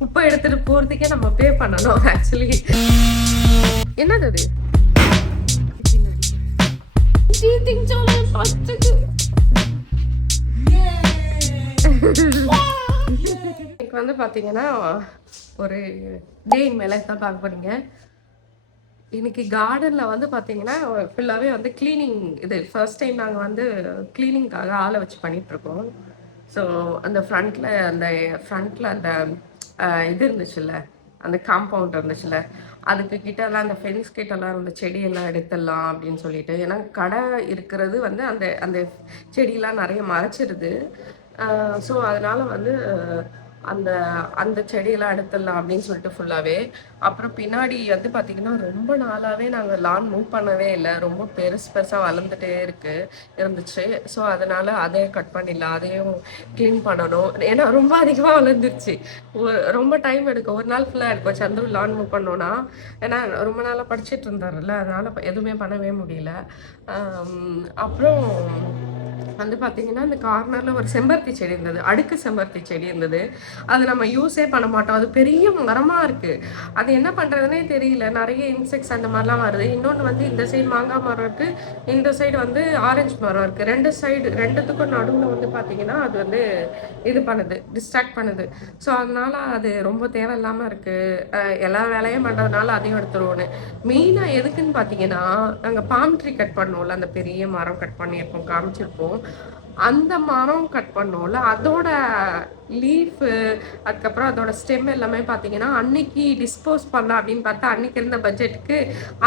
குப்பை எடுத்துட்டு போறதுக்கே நம்ம பே பண்ணணும் ஆக்சுவலி. என்னது அது? இன்னைக்கு வந்து பாத்தீங்கன்னா ஒரு டே மேல தான் பார்க்க போறீங்க. இன்னைக்கு கார்டனில் வந்து பார்த்தீங்கன்னா ஃபுல்லாகவே வந்து க்ளீனிங். இது ஃபர்ஸ்ட் டைம் நாங்கள் வந்து க்ளீனிங்காக ஆளை வச்சு பண்ணிகிட்ருக்கோம். ஸோ அந்த ஃப்ரண்ட்டில் அந்த இது இருந்துச்சுல்ல, அந்த காம்பவுண்ட் இருந்துச்சுல்ல, அதுக்கு கிட்டலாம் அந்த ஃபென்ஸ் கிட்டலாம் அந்த செடியெல்லாம் எடுத்துடலாம் அப்படின்னு சொல்லிட்டு. ஏன்னா கடை இருக்கிறது வந்து அந்த அந்த செடியெலாம் நிறைய மறைச்சிருது. ஸோ அதனால் வந்து அந்த அந்த செடியெல்லாம் எடுத்துடலாம் அப்படின்னு சொல்லிட்டு ஃபுல்லாகவே. அப்புறம் பின்னாடி வந்து பார்த்திங்கன்னா ரொம்ப நாளாகவே நாங்கள் லான் மூவ் பண்ணவே இல்லை. ரொம்ப பெருசாக வளர்ந்துட்டே இருந்துச்சு. ஸோ அதனால் அதையும் கட் பண்ணிடலாம், அதையும் க்ளீன் பண்ணணும். ஏன்னா ரொம்ப அதிகமாக வளர்ந்துருச்சு. ரொம்ப டைம் எடுக்கும், ஒரு நாள் ஃபுல்லாக எடுக்கும் சந்துரு லான் மூவ் பண்ணோன்னா. ஏன்னா ரொம்ப நாளாக படிச்சுட்டு இருந்தார்ல, அதனால் எதுவுமே பண்ணவே முடியல. அப்புறம் வந்து பார்த்தீங்கன்னா இந்த கார்னரில் ஒரு செம்பருத்தி செடி இருந்தது, அடுக்கு செம்பருத்தி செடி இருந்தது. அது நம்ம யூஸே பண்ண மாட்டோம். அது பெரிய மரமாக இருக்குது. அது என்ன பண்ணுறதுனே தெரியல. நிறைய இன்செக்ட்ஸ் அந்த மாதிரிலாம் வருது. இன்னொன்று வந்து இந்த சைடு மாங்காய் மரம் இருக்குது, இந்த சைடு வந்து ஆரஞ்சு மரம் இருக்குது. ரெண்டுத்துக்கும் நடுவில் வந்து பார்த்தீங்கன்னா அது வந்து இது பண்ணுது, டிஸ்ட்ராக்ட் பண்ணுது. ஸோ அதனால் அது ரொம்ப தேவையில்லாமல் இருக்குது. எல்லா வேலையும் பண்ணுறதுனால அதையும் எடுத்துருவோன்னு. மெயினாக எதுக்குன்னு பார்த்தீங்கன்னா, நாங்கள் பாம் ட்ரீ கட் பண்ணோம்ல, அந்த பெரிய மரம் கட் பண்ணியிருப்போம், காமிச்சிருப்போம். அந்த மரம் கட் பண்ணோம்ல, அதோட லீஃபு, அதுக்கப்புறம் அதோட ஸ்டெம் எல்லாமே பார்த்தீங்கன்னா அன்னைக்கு டிஸ்போஸ் பண்ணலாம் அப்படின்னு பார்த்தா அன்னைக்கு இருந்த பட்ஜெட்டுக்கு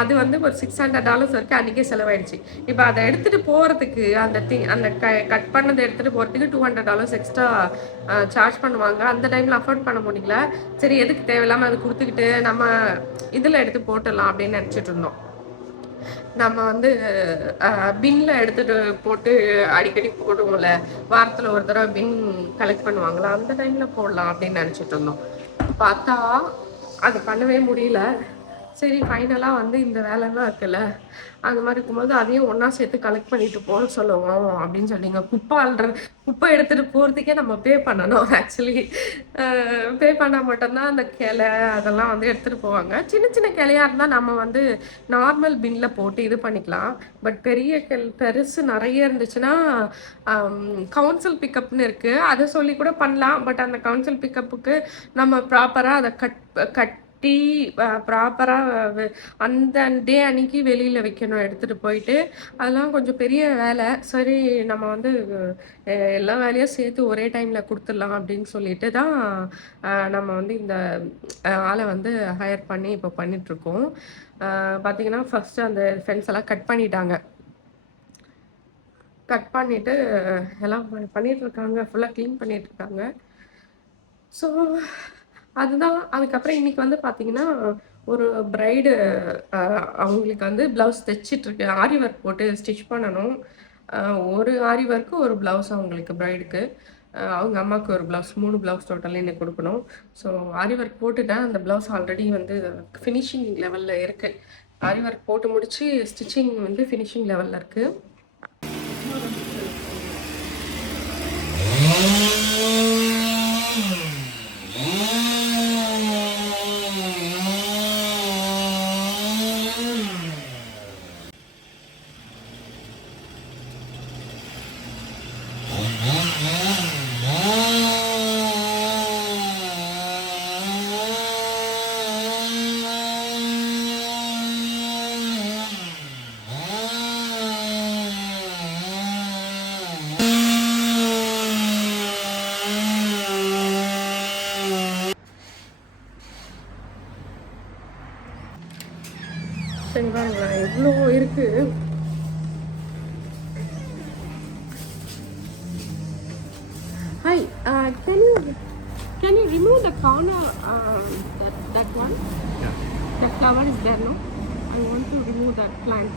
அது வந்து ஒரு $600 வரைக்கும் அன்றைக்கே செலவாயிடுச்சு. இப்போ அதை எடுத்துகிட்டு போகிறதுக்கு அந்த கட் பண்ணதை எடுத்துகிட்டு போகிறதுக்கு $200 எக்ஸ்ட்ரா சார்ஜ் பண்ணுவாங்க. அந்த டைமில் அஃபோர்ட் பண்ண முடியல. சரி, எதுக்கு தேவையில்லாமல் அது கொடுத்துக்கிட்டு நம்ம இதில் எடுத்து போட்டுடலாம் அப்படின்னு நினச்சிட்டு இருந்தோம். நம்ம வந்து பின்ல எடுத்துட்டு போட்டு அடிக்கடி போடுவோம்ல, வாரத்தில் ஒரு தடவை பின் கலெக்ட் பண்ணுவாங்களா, அந்த டைம்ல போடலாம் அப்படின்னு நினச்சிட்டு இருந்தோம். பார்த்தா அது பண்ணவே முடியல. சரி, ஃபைனலாக வந்து இந்த வேலைலாம் இருக்குல்ல, அந்த மாதிரி இருக்கும்போது அதையும் ஒன்றா சேர்த்து கலெக்ட் பண்ணிட்டு போக சொல்லுவோம் அப்படின்னு சொன்னீங்க. குப்பை எடுத்துகிட்டு போகிறதுக்கே நம்ம பே பண்ணணும் ஆக்சுவலி. பே பண்ணால் மட்டும்தான் அந்த கிளை அதெல்லாம் வந்து எடுத்துகிட்டு போவாங்க. சின்ன சின்ன கிளையாக இருந்தால் நம்ம வந்து நார்மல் பின்னில் போட்டு இது பண்ணிக்கலாம். பட் பெருசு நிறைய இருந்துச்சுன்னா கவுன்சில் பிக்கப்னு இருக்குது, அதை சொல்லி கூட பண்ணலாம். பட் அந்த கவுன்சில் பிக்கப்புக்கு நம்ம ப்ராப்பராக அதை கட்டி ப்ராப்பராக அந்த டே அன்னைக்கு வெளியில் வைக்கணும் எடுத்துகிட்டு போயிட்டு. அதெல்லாம் கொஞ்சம் பெரிய வேலை. சரி, நம்ம வந்து எல்லா வேலையும் சேர்த்து ஒரே டைமில் கொடுத்துடலாம் அப்படின்னு சொல்லிட்டு தான் நம்ம வந்து இந்த ஆளை வந்து ஹையர் பண்ணி இப்போ பண்ணிகிட்ருக்கோம். பார்த்திங்கன்னா ஃபஸ்ட்டு அந்த ஃபென்ஸ் எல்லாம் கட் பண்ணிட்டாங்க. கட் பண்ணிவிட்டு எல்லாம் பண்ணிகிட்ருக்காங்க, ஃபுல்லாக க்ளீன் பண்ணிகிட்ருக்காங்க. ஸோ அதுதான். அதுக்கப்புறம் இன்றைக்கி வந்து பார்த்திங்கன்னா ஒரு ப்ரைடு அவங்களுக்கு வந்து ப்ளவுஸ் தைச்சிட்ருக்கு, ஆரி ஒர்க் போட்டு ஸ்டிச் பண்ணணும். ஒரு ஆரி ஒர்க்கு ஒரு ப்ளவுஸ் அவங்களுக்கு ப்ரைடுக்கு. அவங்க அம்மாவுக்கு ஒரு ப்ளவுஸ், 3 ப்ளவுஸ் டோட்டல் இன்னைக்கு கொடுக்கணும். ஸோ ஆரி ஒர்க் போட்டுட்டேன். அந்த ப்ளவுஸ் ஆல்ரெடி வந்து ஃபினிஷிங் லெவலில் இருக்குது. ஆரி ஒர்க் போட்டு முடித்து ஸ்டிச்சிங் வந்து ஃபினிஷிங் லெவலில் இருக்குது. சரி பாருங்களேன், எவ்வளோ இருக்குது. Hi, can you remove the corner, that one? Yeah. The flower is there, no? I want to remove that plant.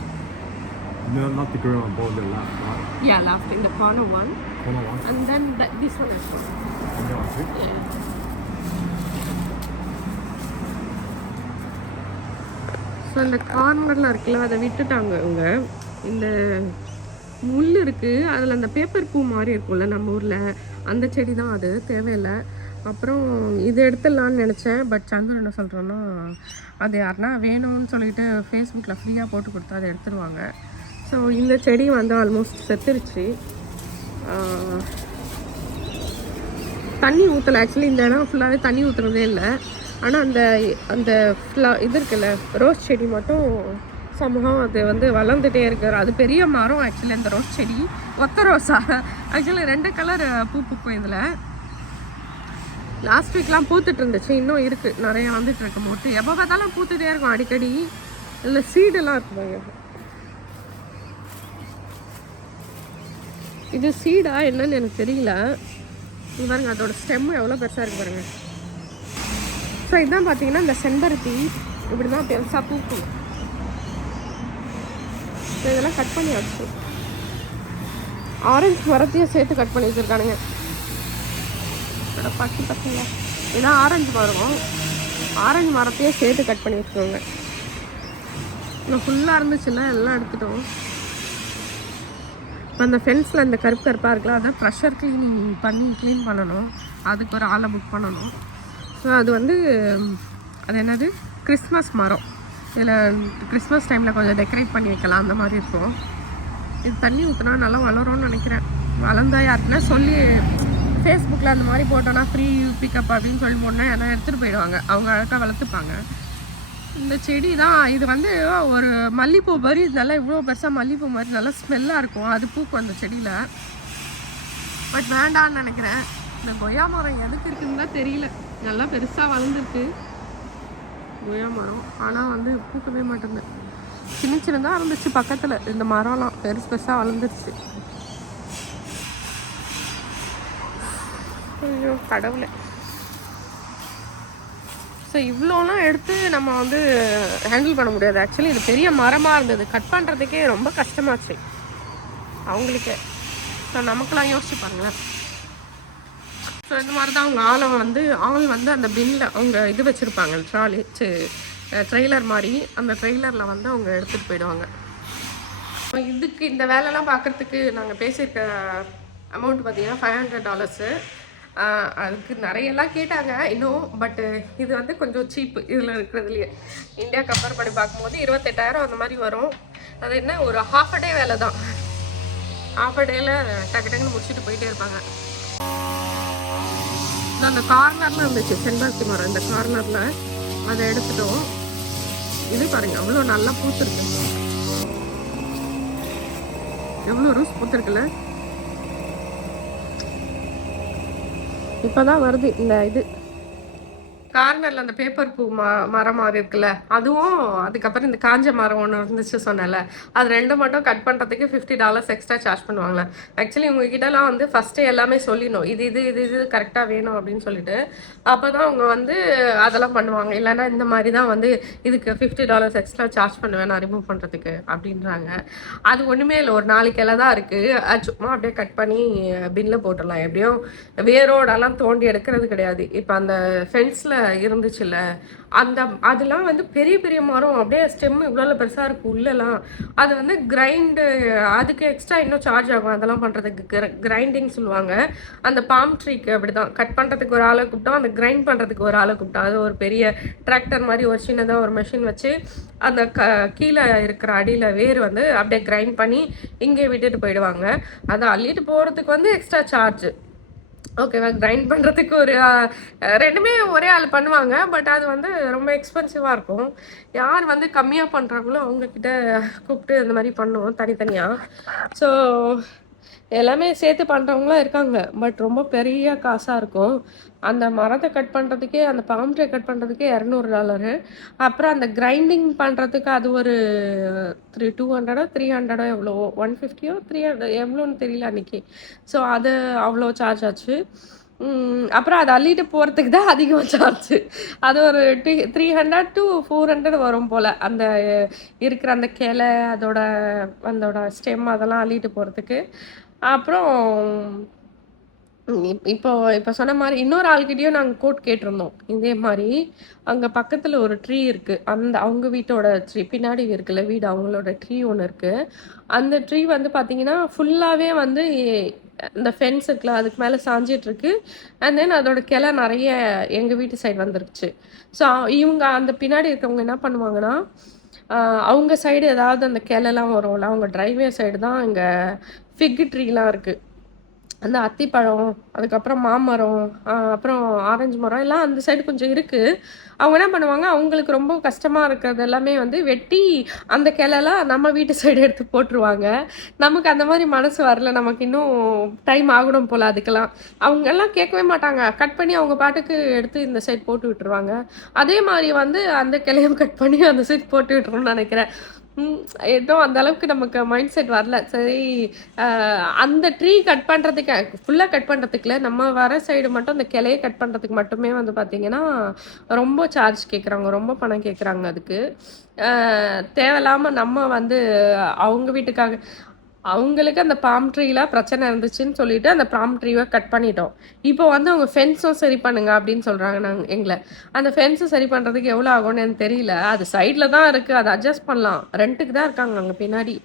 No, not the green one, but the left one. Yeah, left in the corner one. Corner one. And then this one as well. And that one too. Yeah. So அந்த கார்னரில் இருக்குல்ல, அதை விட்டுட்டாங்க அவங்க. இந்த முள் இருக்குது, அதில் அந்த பேப்பர் பூ மாதிரி இருக்கும்ல நம்ம ஊரில், அந்த செடி தான் அது, தேவையில்லை. அப்புறம் இது எடுத்துடலான்னு நினச்சேன். பட் சந்துரு என்ன சொல்கிறேன்னா, அது யாருன்னா வேணும்னு சொல்லிட்டு ஃபேஸ்புக்கில் ஃப்ரீயாக போட்டு கொடுத்தா அதை எடுத்துருவாங்க. ஸோ இந்த செடி வந்து ஆல்மோஸ்ட் செத்துருச்சு. தண்ணி ஊற்றலை. ஆக்சுவலி இந்த இடம் ஃபுல்லாகவே தண்ணி ஊற்றுறதே இல்லை. ஆனால் அந்த அந்த இது இருக்குல்ல, ரோஸ் செடி மட்டும் சமூகம் அது வந்து வளர்ந்துட்டே இருக்கிற அது பெரிய மரம். ஆக்சுவலி அந்த ரோஸ் செடி ஒத்த ரோஸா ஆக்சுவலி 2 கலர் பூ பூக்கும் இதில். லாஸ்ட் வீக்லாம் பூத்துட்டு இருந்துச்சு, இன்னும் இருக்குது, நிறையா வந்துட்டு இருக்கு மொட்டு. எப்போ பார்த்தாலும் பூத்துட்டே இருக்கும் அடிக்கடி. இதில் சீடெல்லாம் இருக்குவாங்க. இது சீடா என்னன்னு எனக்கு தெரியல. இது பாருங்க, அதோட ஸ்டெம் எவ்வளோ பெருசாக இருக்கு பாருங்க. ஸோ இதுதான் பார்த்தீங்கன்னா இந்த செம்பருத்தி இப்படி தான் பெருசாக பூக்கும். ஸோ இதெல்லாம் கட் பண்ணி வச்சு ஆரஞ்சு மரத்தையும் சேர்த்து கட் பண்ணி வச்சுருக்கானுங்க. பக்கத்தில் இதான் ஆரஞ்சு மரம். ஆரஞ்சு மரத்தையே சேர்த்து கட் பண்ணி வச்சுக்கோங்க. இன்னும் ஃபுல்லாக இருந்துச்சுன்னா எல்லாம் எடுத்துட்டோம். இப்போ அந்த ஃபென்ஸில் இந்த கருப்பு கருப்பாக இருக்கலாம், அதை ப்ரெஷர் க்ளீனிங் பண்ணி க்ளீன் பண்ணணும். அதுக்கு ஒரு ஆளை புக் பண்ணணும். ஸோ அது வந்து அது என்னது கிறிஸ்மஸ் மரம். இதில் கிறிஸ்மஸ் டைமில் கொஞ்சம் டெக்கரேட் பண்ணி வைக்கலாம், அந்த மாதிரி இருக்கும். இது தண்ணி ஊற்றினா நல்லா வளரும்னு நினைக்கிறேன். வளர்ந்தா யாருக்குன்னா சொல்லி ஃபேஸ்புக்கில் அந்த மாதிரி போட்டோன்னா ஃப்ரீ பிக்கப் அப்படின்னு சொல்லி போனால் எல்லாம் எடுத்துகிட்டு போயிடுவாங்க. அவங்க அழகாக வளர்த்துப்பாங்க. இந்த செடி தான் இது வந்து ஒரு மல்லிகைப்பூ மாதிரி நல்லா இவ்வளோ பெருசாக மல்லிகைப்பூ மாதிரி நல்லா ஸ்மெல்லாக இருக்கும். அது பூக்கும் அந்த செடியில். பட் வேண்டான்னு நினைக்கிறேன். இந்த கொய்யா மரம் எதுக்கு இருக்குன்னு தான் தெரியல. நல்லா பெருசாக வளர்ந்துருக்கு கொய்யா மரம். ஆனால் வந்து பூக்கவே மாட்டேங்குது. சின்ன சின்னதாக இருந்துச்சு பக்கத்தில். இந்த மரம்லாம் பெருசு பெருசாக வளர்ந்துருச்சு. ஐயோ கடவுளை. ஸோ இவ்வளோலாம் எடுத்து நம்ம வந்து ஹேண்டில் பண்ண முடியாது. ஆக்சுவலி இது பெரிய மரமாக இருந்தது, கட் பண்ணுறதுக்கே ரொம்ப கஷ்டமாச்சு அவங்களுக்கே. ஸோ நமக்கெல்லாம் யோசிச்சு பாருங்களேன். ஸோ இந்த மாதிரி தான் அவங்க ஆள் வந்து அந்த பின்னில் அவங்க இது வச்சுருப்பாங்க, ட்ராலி ட்ரெய்லர் மாதிரி. அந்த ட்ரெய்லரில் வந்து அவங்க எடுத்துகிட்டு போயிடுவாங்க. இதுக்கு இந்த வேலைலாம் பார்க்குறதுக்கு நாங்கள் பேசியிருக்க அமௌண்ட் பார்த்திங்கன்னா $500. அதுக்கு நிறையெல்லாம் கேட்டாங்க இன்னும். பட்டு இது வந்து கொஞ்சம் சீப்பு இதில் இருக்கிறதுலையே. இந்தியா கம்பேர் பண்ணி பார்க்கும்போது 28,000 அந்த மாதிரி வரும். அது என்ன ஒரு ஹாஃப் அ டே வேலை தான். ஹாஃப் அ டேயில் டக்கு டக்குன்னு முடிச்சுட்டு போயிட்டே இருப்பாங்க. அந்த கார்னரில் இருந்துச்சு செம்பருத்தி மரம். இந்த கார்னரில் அதை எடுத்துட்டோம். இது பாருங்க அவ்வளோ நல்லா பூத்துருக்கு. எவ்வளோ ரோஸ் பூத்துருக்குல்ல. இப்போதான் வருது இந்த இது கார்னரில் அந்த பேப்பர் பூ மரம் மாதிரி இருக்குல்ல, அதுவும் அதுக்கப்புறம் இந்த காஞ்ச மரம் ஒன்று இருந்துச்சு சொன்னல, அது 2 மட்டும் கட் பண்ணுறதுக்கு $50 எக்ஸ்ட்ரா சார்ஜ் பண்ணுவாங்களே. ஆக்சுவலி உங்ககிட்டலாம் வந்து ஃபஸ்ட்டு எல்லாமே சொல்லிடணும், இது இது இது இது கரெக்டாக வேணும் அப்படின்னு சொல்லிட்டு. அப்போ தான் அவங்க வந்து அதெல்லாம் பண்ணுவாங்க. இல்லைன்னா இந்த மாதிரி தான் வந்து இதுக்கு $50 எக்ஸ்ட்ரா சார்ஜ் பண்ணுவேன் நான் ரிமூவ் பண்ணுறதுக்கு அப்படின்றாங்க. அது ஒன்றுமே இல்லை, ஒரு 4 கிலோ தான் இருக்குது. அது சும்மா அப்படியே கட் பண்ணி பின்னில் போட்டுடலாம். எப்படியும் வேரோடெல்லாம் தோண்டி எடுக்கிறது கிடையாது. இப்போ அந்த ஃபென்ஸில் இருந்துச்சுல்ல, அதெல்லாம் வந்து பெரிய பெரிய மரம், அப்படியே ஸ்டெம் இவ்வளோ பெருசாக இருக்கும் உள்ளெல்லாம். அது வந்து கிரைண்டு, அதுக்கு எக்ஸ்ட்ரா இன்னும் சார்ஜ் ஆகும் அதெல்லாம் பண்ணுறதுக்கு. கிரைண்டிங் சொல்லுவாங்க. அந்த பாம் ட்ரீக்கு அப்படி தான், கட் பண்ணுறதுக்கு ஒரு ஆளை கூப்பிட்டோம், அந்த கிரைண்ட் பண்ணுறதுக்கு ஒரு ஆளை கூப்பிட்டோம். அது ஒரு பெரிய டிராக்டர் மாதிரி ஒரு சின்னதாக ஒரு மெஷின் வச்சு அந்த கீழே இருக்கிற அடியில் வேர் வந்து அப்படியே கிரைண்ட் பண்ணி இங்கே விட்டுட்டு போயிடுவாங்க. அதை அள்ளிட்டு போகிறதுக்கு வந்து எக்ஸ்ட்ரா சார்ஜ். ஓகேவா. கிரைண்ட் பண்ணுறதுக்கு ஒரு 2மே ஒரே ஆள் பண்ணுவாங்க. பட் அது வந்து ரொம்ப எக்ஸ்பென்சிவாக இருக்கும். யார் வந்து கம்மியாக பண்ணுறாங்களோ அவங்கக்கிட்ட கூப்பிட்டு இந்த மாதிரி பண்ணுவோம் தனித்தனியாக. ஸோ எல்லாமே சேர்த்து பண்ணுறவங்களாம் இருக்காங்க. பட் ரொம்ப பெரிய காசாக இருக்கும். அந்த மரத்தை கட் பண்ணுறதுக்கே, அந்த பாம் ட்ரே கட் பண்ணுறதுக்கே $200. அப்புறம் அந்த கிரைண்டிங் பண்ணுறதுக்கு அது ஒரு 200 300 எவ்வளோ, 150 300 எவ்வளோன்னு தெரியல அன்றைக்கி. ஸோ அது அவ்வளோ சார்ஜ் ஆச்சு. அப்புறம் அதை அள்ளிட்டு போகிறதுக்கு தான் அதிகமாக சார்ஜு. அது ஒரு 300 to 400 வரும் போல். அந்த இருக்கிற அந்த கிளை, அதோட ஸ்டெம் அதெல்லாம் அள்ளிட்டு போகிறதுக்கு. அப்புறம் இப்போ சொன்ன மாதிரி இன்னொரு ஆள்கிட்டயும் நாங்கள் கோட் கேட்டிருந்தோம். இதே மாதிரி அங்கே பக்கத்தில் ஒரு ட்ரீ இருக்குது. அவங்க வீட்டோட ட்ரீ பின்னாடி இருக்குல்ல வீடு, அவங்களோட ட்ரீ ஒன்று இருக்குது. அந்த ட்ரீ வந்து பார்த்தீங்கன்னா ஃபுல்லாகவே வந்து இந்த ஃபென்ஸ் இருக்குல்ல அதுக்கு மேலே சாஞ்சிட்ருக்கு. அண்ட் தென் அதோட கிளை நிறைய எங்கள் வீட்டு சைடு வந்துருச்சு. ஸோ இவங்க அந்த பின்னாடி இருக்கவங்க என்ன பண்ணுவாங்கன்னா, அவங்க சைடு ஏதாவது அந்த கிளைலாம் வரும்ல, அவங்க டிரைவே சைடு தான் இங்கே ஃபிக் ட்ரீலாம் இருக்குது. அந்த அத்திப்பழம், அதுக்கப்புறம் மாமரம், அப்புறம் ஆரஞ்சு மரம் எல்லாம் அந்த சைடு கொஞ்சம் இருக்குது. அவங்க என்ன பண்ணுவாங்க, அவங்களுக்கு ரொம்ப கஷ்டமாக இருக்கிறது எல்லாமே வந்து வெட்டி அந்த கிளைலாம் நம்ம வீட்டு சைடு எடுத்து போட்டுருவாங்க. நமக்கு அந்த மாதிரி மனசு வரல, நமக்கு இன்னும் டைம் ஆகணும் போல் அதுக்கெல்லாம். அவங்க எல்லாம் கேட்கவே மாட்டாங்க, கட் பண்ணி அவங்க பாட்டுக்கு எடுத்து இந்த சைடு போட்டு விட்டுருவாங்க. அதே மாதிரி வந்து அந்த கிளையும் கட் பண்ணி அந்த சைடு போட்டு விட்டுருவோம்னு நினைக்கிறேன். ஏதோ அந்த அளவுக்கு நமக்கு மைண்ட் செட் வரல. சரி, அந்த ட்ரீ கட் பண்ணுறதுக்கு ஃபுல்லாக கட் பண்ணுறதுக்குல நம்ம வர சைடு மட்டும் அந்த கிளையை கட் பண்ணுறதுக்கு மட்டுமே வந்து பார்த்திங்கன்னா ரொம்ப சார்ஜ் கேட்குறாங்க, ரொம்ப பணம் கேட்குறாங்க அதுக்கு. தேவையில்லாமல் நம்ம வந்து அவங்க வீட்டுக்காக அவங்களுக்கு அந்த பாம் ட்ரீலாம் பிரச்சனை இருந்துச்சுன்னு சொல்லிட்டு அந்த பாம் ட்ரீவை கட் பண்ணிட்டோம். இப்போ வந்து அவங்க ஃபென்ஸும் சரி பண்ணுங்க அப்படின்னு சொல்கிறாங்க எங்களை. அந்த ஃபென்ஸும் சரி பண்ணுறதுக்கு எவ்வளோ ஆகும்னு எனக்கு தெரியல. அது சைடில் தான் இருக்குது, அதை அட்ஜஸ்ட் பண்ணலாம். ரெண்ட்டுக்கு தான் இருக்காங்க அங்கே பின்னாடி.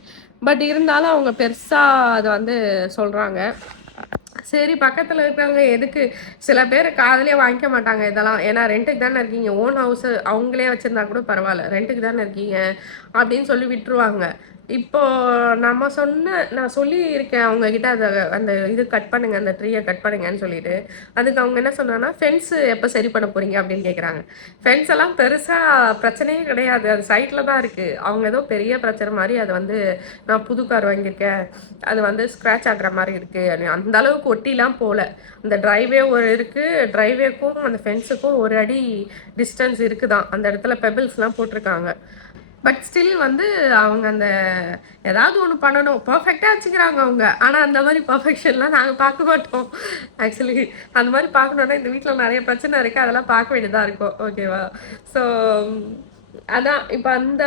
பட் இருந்தாலும் அவங்க பெருசாக அதை வந்து சொல்கிறாங்க. சரி, பக்கத்தில் இருக்கிறவங்க எதுக்கு, சில பேர் காதலே வாங்கிக்க மாட்டாங்க இதெல்லாம். ஏன்னா ரெண்ட்டுக்கு தானே இருக்கீங்க, ஓன் ஹவுஸு அவங்களே வச்சுருந்தா கூட பரவாயில்ல, ரெண்ட்டுக்கு தானே இருக்கீங்க அப்படின்னு சொல்லி விட்டுருவாங்க. இப்போ நான் சொல்லியிருக்கேன் அவங்கக்கிட்ட, அதை அந்த இது கட் பண்ணுங்க, அந்த ட்ரீயை கட் பண்ணுங்கன்னு சொல்லிட்டு. அதுக்கு அவங்க என்ன சொன்னாங்கன்னா, ஃபென்ஸு எப்போ சரி பண்ண போகிறீங்க அப்படின்னு கேட்குறாங்க. ஃபென்ஸ் எல்லாம் பெருசாக பிரச்சனையே கிடையாது, அது சைட்டில் தான் இருக்குது. அவங்க ஏதோ பெரிய பிரச்சனை மாதிரி அதை வந்து நான் புது கார் வாங்கியிருக்கேன், அது வந்து ஸ்க்ராட்ச் ஆகுற மாதிரி இருக்குது, அந்த அளவுக்கு ஒட்டிலாம் போகல. அந்த ட்ரைவே இருக்குது, ட்ரைவேக்கும் அந்த ஃபென்ஸுக்கும் ஒரு அடி டிஸ்டன்ஸ் இருக்குதான். அந்த இடத்துல பெபிள்ஸ்லாம் போட்டிருக்காங்க. பட் ஸ்டில் வந்து அவங்க அந்த ஏதாவது ஒன்று பண்ணணும், பர்ஃபெக்டாக வச்சுக்கிறாங்க அவங்க. ஆனால் அந்த மாதிரி பர்ஃபெக்ஷன்லாம் நாங்கள் பார்க்க மாட்டோம். ஆக்சுவலி அந்த மாதிரி பார்க்கணுன்னா இந்த வீட்டில் நிறைய பிரச்சனை இருக்குது, அதெல்லாம் பார்க்க வேண்டியதாக இருக்கும். ஓகேவா? ஸோ அதான் இப்போ அந்த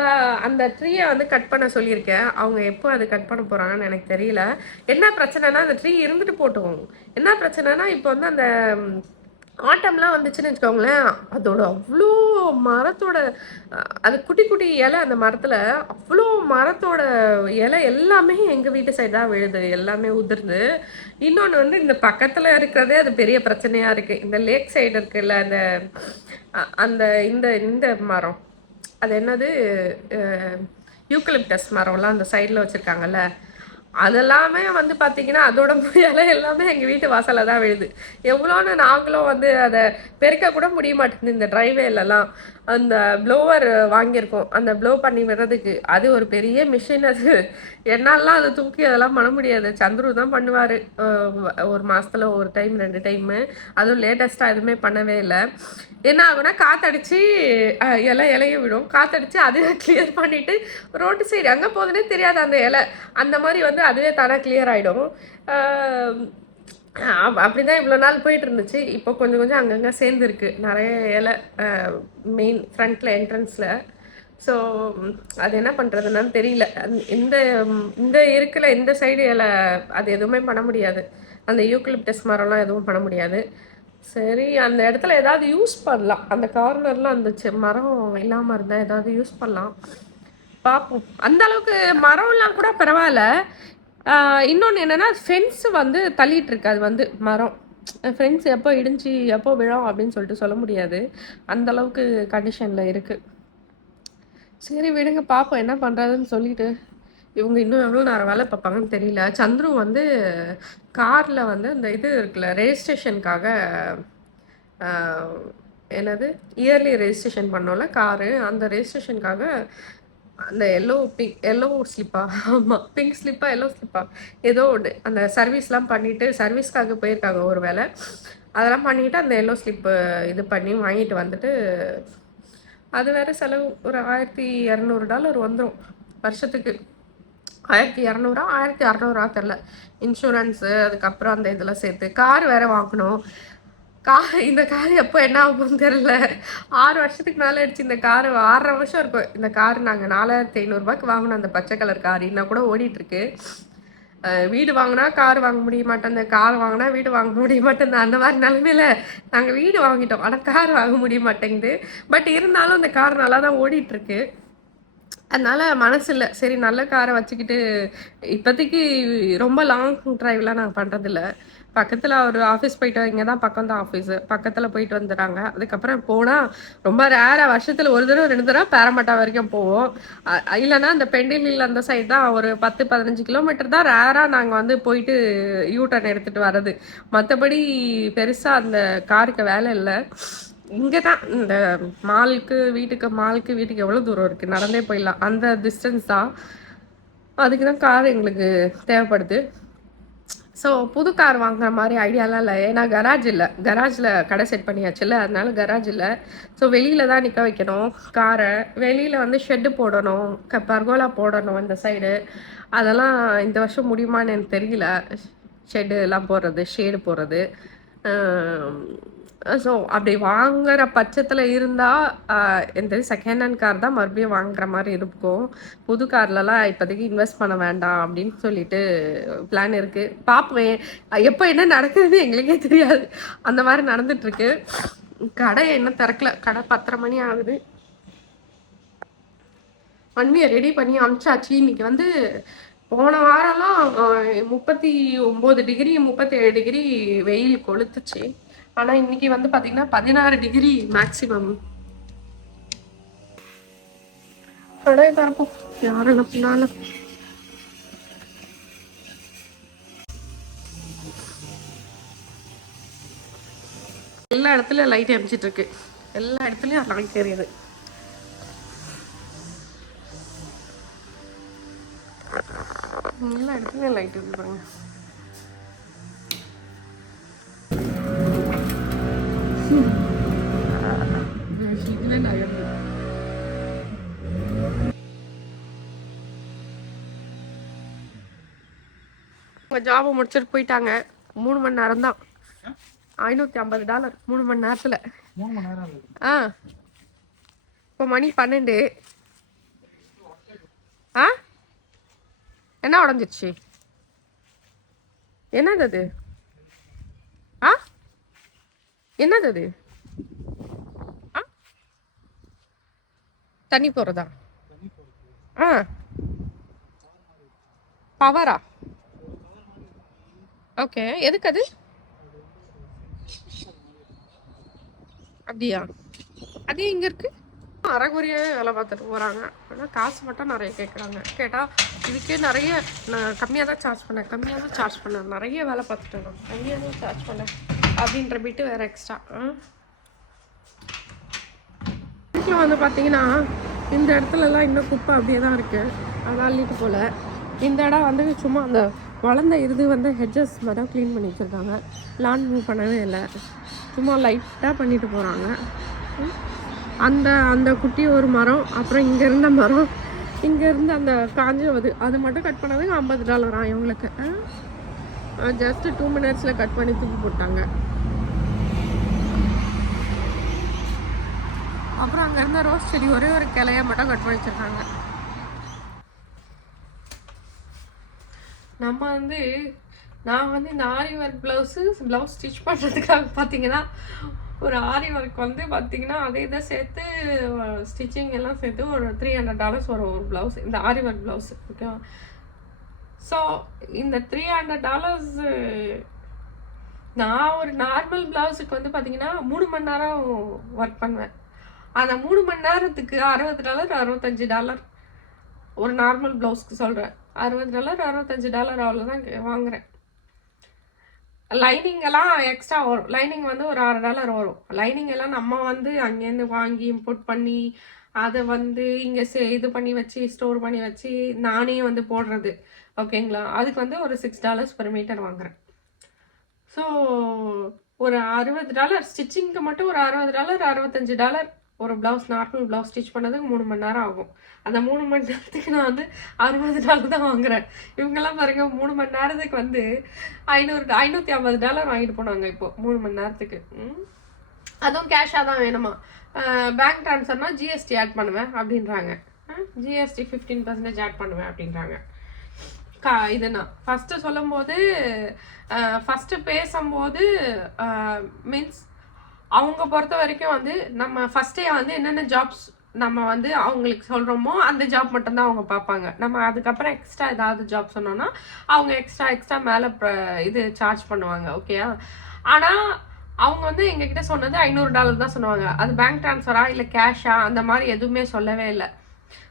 அந்த ட்ரீயை வந்து கட் பண்ண சொல்லியிருக்கேன். அவங்க எப்போ அது கட் பண்ண போகிறாங்கன்னு எனக்கு தெரியல. என்ன பிரச்சனைனா, அந்த ட்ரீ இருந்துட்டு போட்டோம். என்ன பிரச்சனைனா, இப்போ வந்து அந்த ஆட்டம்லாம் வந்துச்சுன்னு வச்சுக்கோங்களேன், அதோட அவ்வளோ மரத்தோட அது குட்டி குட்டி இலை, அந்த மரத்தில் அவ்வளோ மரத்தோட இலை எல்லாமே எங்கள் வீட்டு சைடு தான் விழுது, எல்லாமே உதிர்ந்து. இன்னொன்று வந்து இந்த பக்கத்தில் இருக்கிறதே அது பெரிய பிரச்சனையாக இருக்குது. இந்த லேக் சைடு இருக்குல்ல, அந்த அந்த இந்த இந்த மரம், அது என்னது, யூக்கலிப்டஸ் மரம்லாம் அந்த சைடில் வச்சுருக்காங்கல்ல, அதெல்லாமே வந்து பார்த்திங்கன்னா அதோட இலை எல்லாமே எங்கள் வீட்டு வாசலில் தான் விழுது. எவ்வளோன்னு நாங்களும் வந்து அதை பெருக்க கூட முடிய மாட்டேங்குது. இந்த ட்ரைவேலெல்லாம் அந்த ப்ளோவர் வாங்கியிருக்கோம், அந்த ப்ளோ பண்ணி விடுறதுக்கு. அது ஒரு பெரிய மிஷின் அது. என்னாலாம் அதை தூக்கி அதெல்லாம் பண்ண முடியாது. சந்துரு தான் பண்ணுவார், ஒரு மாதத்தில் ஒரு டைம் 2 டைமு. அதுவும் லேட்டஸ்ட்டாக எதுவுமே பண்ணவே இல்லை. என்ன ஆகுனா, காற்றடிச்சு இலையும் விடும். காற்றடிச்சு அதுவே கிளியர் பண்ணிவிட்டு ரோட்டு சைடு அங்கே போகுதுன்னே தெரியாது அந்த இலை. அந்த மாதிரி வந்து அதுவே தானாக கிளியர் ஆகிடும். அப்படி தான் இவ்வளோ நாள் போயிட்டு இருந்துச்சு. இப்போ கொஞ்சம் கொஞ்சம் அங்கங்கே சேர்ந்துருக்கு நிறைய இலை, மெயின் ஃப்ரண்ட்டில் என்ட்ரன்ஸில். ஸோ அது என்ன பண்ணுறதுன்னு தெரியல. இந்த இந்த இருக்குல்ல, இந்த சைடு இலை அது எதுவுமே பண்ண முடியாது. அந்த யூக்கலிப்டஸ் மரம்லாம் எதுவும் பண்ண முடியாது. சரி, அந்த இடத்துல ஏதாவது யூஸ் பண்ணலாம். அந்த கார்னரில் அந்த மரம் இல்லாமல் இருந்தால் ஏதாவது யூஸ் பண்ணலாம், பார்ப்போம். அந்த அளவுக்கு மரம்லாம் கூட பரவாயில்ல. இன்னொன்று என்னென்னா, ஃபென்ஸு வந்து தள்ளிட்டு இருக்கு. அது வந்து மரம் ஃப்ரெண்ட்ஸ் எப்போ இடிஞ்சு எப்போ விழும் அப்படின்னு சொல்லிட்டு சொல்ல முடியாது, அந்த அளவுக்கு கண்டிஷனில் இருக்குது. சரி விடுங்க, பார்ப்போம் என்ன பண்ணுறதுன்னு சொல்லிட்டு. இவங்க இன்னும் எவ்வளோ நேரம் வேலை பார்ப்பாங்கன்னு தெரியல. சந்துரு வந்து காரில் வந்து அந்த இது இருக்குல்ல, ரெஜிஸ்ட்ரேஷனுக்காக, என்னது, இயர்லி ரெஜிஸ்ட்ரேஷன் பண்ணோம்ல காரு, அந்த ரெஜிஸ்ட்ரேஷனுக்காக அந்த எல்லோ ஸ்லிப்பா, ஆமாம், பிங்க் ஸ்லிப்பா எல்லோ ஸ்லிப்பா ஏதோ ஒன்று, அந்த சர்வீஸ்லாம் பண்ணிவிட்டு சர்வீஸ்க்காக போயிருக்காங்க ஒரு வேளை. அதெல்லாம் பண்ணிவிட்டு அந்த எல்லோ ஸ்லிப்பு இது பண்ணி வாங்கிட்டு வந்துட்டு, அது வேறு செலவு ஒரு $1200 வந்துடும் வருஷத்துக்கு. 1200 1600 தெரில, இன்சூரன்ஸு, அதுக்கப்புறம் அந்த இதெல்லாம் சேர்த்து. கார் வேறு வாங்கணும். இந்த கார் எப்போ என்ன ஆகும்னு தெரில. 6 வருஷத்துக்கு மேலே ஆயிடுச்சு இந்த கார், 6.5 வருஷம் இருக்கும் இந்த கார். நாங்கள் 4500 வாங்கினோம் அந்த பச்சை கலர் கார், இன்னும் கூட ஓடிட்டுருக்கு. வீடு வாங்கினா கார் வாங்க முடிய மாட்டேன், கார் வாங்கினா வீடு வாங்க முடிய மாட்டேன். அந்த மாதிரி நிலமையில நாங்கள் வீடு வாங்கிட்டோம், ஆனால் கார் வாங்க முடிய மாட்டேங்குது. பட் இருந்தாலும் அந்த கார் நல்லா தான் ஓடிட்டுருக்கு. அதனால மனசு இல்லை. சரி நல்ல காரை வச்சுக்கிட்டு இப்போதைக்கு ரொம்ப லாங் ட்ரைவ்லாம் நாங்கள் பண்ணுறதில்ல. பக்கத்தில் ஒரு ஆஃபீஸ் போயிட்டு இங்கே தான் பக்கம் தான் ஆஃபீஸு, பக்கத்தில் போயிட்டு வந்துடுறாங்க. அதுக்கப்புறம் போனால் ரொம்ப ரேராக வருஷத்தில் ஒரு தடவை 2 தடவை பேரமட்டா வரைக்கும் போவோம். இல்லைன்னா இந்த பெண்டிலில் அந்த சைடு தான் ஒரு 10-15 கிலோமீட்டர் தான் ரேராக நாங்கள் வந்து போயிட்டு யூ டர்ன் எடுத்துகிட்டு வர்றது. மற்றபடி பெருசாக அந்த காருக்கு வேலை இல்லை. இங்கே தான் இந்த வீட்டுக்கு எவ்வளோ தூரம் இருக்குது, நடந்தே போயிடலாம், அந்த டிஸ்டன்ஸ் தான். அதுக்கு தான் கார் எங்களுக்கு தேவைப்படுது. ஸோ புது கார் வாங்குற மாதிரி ஐடியாலாம் இல்லை. ஏன்னா கராஜில் கடை செட் பண்ணியாச்சுல்ல, அதனால கராஜ் இல்லை. ஸோ வெளியில் தான் நிற்க வைக்கணும் காரை. வெளியில் வந்து ஷெட்டு போடணும், பர்கோலா போடணும் இந்த சைடு. அதெல்லாம் இந்த வருஷம் முடியுமான்னு எனக்கு தெரியல. ஷெட்டு எல்லாம் போடுறது, ஷேடு போடுறது. ஸோ அப்படி வாங்குற பட்சத்தில் இருந்தால் இந்த செகண்ட் ஹேண்ட் கார் தான் மறுபடியும் வாங்குற மாதிரி இருக்கும். புது கார்லலாம் இப்போதைக்கு இன்வெஸ்ட் பண்ண வேண்டாம் அப்படின்னு சொல்லிட்டு பிளான் இருக்குது. பார்ப்பேன், எப்போ என்ன நடக்குதுன்னு எங்களுக்கே தெரியாது. அந்த மாதிரி நடந்துட்டுருக்கு. கடை என்ன திறக்கல, கடை 10:30 மணி ஆகுது. வண்டியை ரெடி பண்ணி அனுப்பிச்சாச்சு. இன்னைக்கு வந்து போன வாரம்லாம் 39 டிகிரி 37 டிகிரி வெயில் கொளுத்துச்சு. ஆனால் இன்னைக்கு வந்து பார்த்தீங்கன்னா 16 டிகிரி மேக்சிமம். கடை தரப்போம், யாரும் அனுப்பினாலும். எல்லா இடத்துலையும் லைட் எரிஞ்சிட்டு இருக்கு, எல்லா இடத்துலையும் லைட் எரியுது. எல்லா இடத்துலையும் லைட் இருக்கு பாருங்க. ஜாபை முடிச்சுட்டு போயிட்டாங்க. 3 மணி நேரம் தான், $550 3 மணி நேரத்தில். இப்போ மணி 12. என்ன உடஞ்சிருச்சு? என்னது அது? என்னது அது? தண்ணி போறதா? பவரா? ஓகே, எதுக்கு அது? அப்படியா? அது எங்க இருக்கு? அரைகுறையாவே வேலை பார்த்துட்டு போறாங்க. ஆனால் காசு மட்டும் நிறைய கேட்குறாங்க. கேட்டால் இதுக்கே நிறைய நான் கம்மியாக தான் சார்ஜ் பண்ணேன். நிறைய வேலை பார்த்துட்டேன், நான் கம்மியாக தான் சார்ஜ் பண்ணேன் அப்படின்ற பிட்டு வேறு எக்ஸ்ட்ரா. வீட்டில் வந்து பார்த்தீங்கன்னா இந்த இடத்துலலாம் இன்னும் குப்பை அப்படியே தான் இருக்குது, அதனால் அள்ளிட்டு போல. இந்த இடம் வந்து சும்மா அந்த வளர்ந்த இது வந்து ஹெட்ஜஸ் மட்டும் க்ளீன் பண்ணி வச்சுருக்காங்க. லான் மூவ் பண்ணவே இல்லை, சும்மா லைட்டாக பண்ணிட்டு போகிறாங்க. அந்த குட்டி ஒரு மரம், அப்புறம் இங்கே இருந்த மரம், இங்கேருந்து அந்த காஞ்சது, அது மட்டும் கட் பண்ணவே $50 இவங்களுக்கு. ஜஸ்ட் 2 மினிட்ஸில் கட் பண்ணி தூக்கி போட்டாங்க. அப்புறம் அங்கே இருந்த ரோஸ் செடி ஒரே ஒரு கிளையை மட்டும் கட் பண்ணி வச்சுருக்காங்க. நான் வந்து இந்த ஆரி ஒர்க் ப்ளவுஸ் ஸ்டிச் பண்ணுறதுக்காக பார்த்தீங்கன்னா ஒரு ஆரி ஒர்க் வந்து பார்த்தீங்கன்னா அதே இதை சேர்த்து ஸ்டிச்சிங் எல்லாம் சேர்த்து ஒரு $300 வரும் ஒரு ப்ளவுஸ், இந்த ஆரி ஒர்க் ப்ளவுஸ். ஓகேவா? ஸோ இந்த $300 நான் ஒரு நார்மல் ப்ளவுஸுக்கு வந்து பார்த்தீங்கன்னா 3 மணி நேரம் ஒர்க் பண்ணுவேன். அந்த 3 மணி நேரத்துக்கு $60 $65 ஒரு நார்மல் ப்ளவுஸ்க்கு சொல்கிறேன். $60 $65 அவ்வளோதான் வாங்குறேன். லைனிங் எல்லாம் எக்ஸ்ட்ரா வரும். லைனிங் வந்து ஒரு $6 வரும். லைனிங் எல்லாம் நம்ம வந்து அங்கேருந்து வாங்கி இம்போர்ட் பண்ணி அதை வந்து இங்கே இது பண்ணி வச்சு ஸ்டோர் பண்ணி வச்சு நானே வந்து போடுறது. ஓகேங்களா? அதுக்கு வந்து ஒரு $6 per மீட்டர் வாங்குறேன். ஸோ ஒரு $60 ஸ்டிச்சிங்க்கு மட்டும் ஒரு $60 $65 ஒரு ப்ளவுஸ், நார்மல் ப்ளவுஸ் ஸ்டிச் பண்ணதுக்கு 3 மணி நேரம் ஆகும். அந்த 3 மணி நேரத்துக்கு நான் வந்து $60 தான் வாங்குறேன். இவங்கெல்லாம் பாருங்க 3 மணி நேரத்துக்கு வந்து $550 வாங்கிட்டு போனாங்க இப்போ 3 மணி நேரத்துக்கு. அதுவும் கேஷாக தான் வேணுமா? பேங்க் ட்ரான்ஸ்ஃபர்னா ஜிஎஸ்டி ஆட் பண்ணுவேன் அப்படின்றாங்க. ஜிஎஸ்டி 15% ஆட் பண்ணுவேன் அப்படின்றாங்க. இது நான் ஃபஸ்ட்டு சொல்லும்போது ஃபஸ்ட்டு பேசும்போது மீன்ஸ் அவங்க பொறுத்த வரைக்கும் வந்து நம்ம ஃபஸ்ட்டே வந்து என்னென்ன ஜாப்ஸ் நம்ம வந்து அவங்களுக்கு சொல்கிறோமோ அந்த ஜாப் மட்டும்தான் அவங்க பார்ப்பாங்க. நம்ம அதுக்கப்புறம் எக்ஸ்ட்ரா ஏதாவது ஜாப் சொன்னோன்னா அவங்க எக்ஸ்ட்ரா மேலே இது சார்ஜ் பண்ணுவாங்க. ஓகேயா? ஆனால் அவங்க வந்து எங்ககிட்ட சொன்னது $500 தான் சொன்னாங்க. அது பேங்க் ட்ரான்ஸ்ஃபரா இல்லை கேஷா அந்த மாதிரி எதுவுமே சொல்லவே இல்லை.